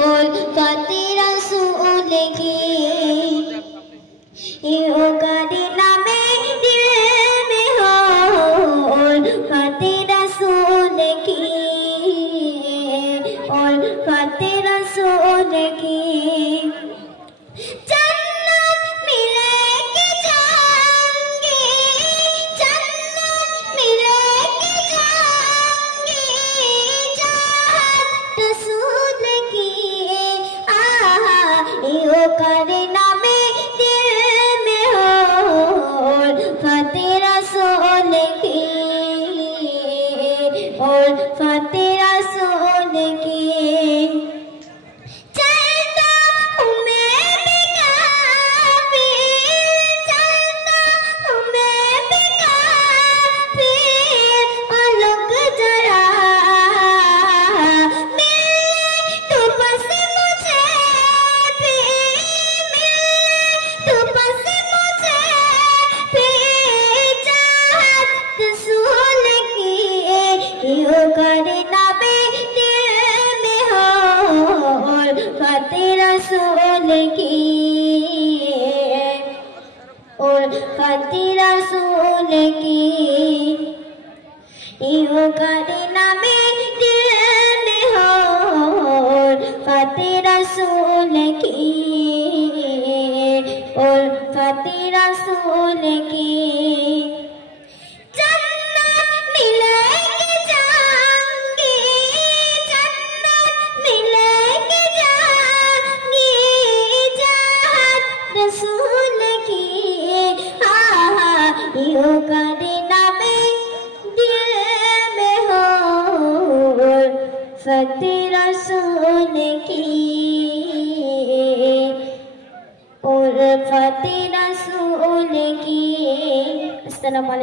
उल्फते रसूल की होकर नामे दिल में हो उल्फते रसूल की उल्फते रसूल की करना में दिल में हो उल्फते रसूल की उल्फते रसूल की चलता हूँ मैं भी काफिर चलता हूँ मैं भी काफिर अलग जरा तो बस मुझे करना में दिल में हो उल्फते रसूल की उल्फते रसूल की करना में दिल में हो उल्फते रसूल की उल्फते रसूल की रसूल की करना में दिल में हो उल्फते रसूल की उल्फते रसूल की। अस्सलाम वालेकुम।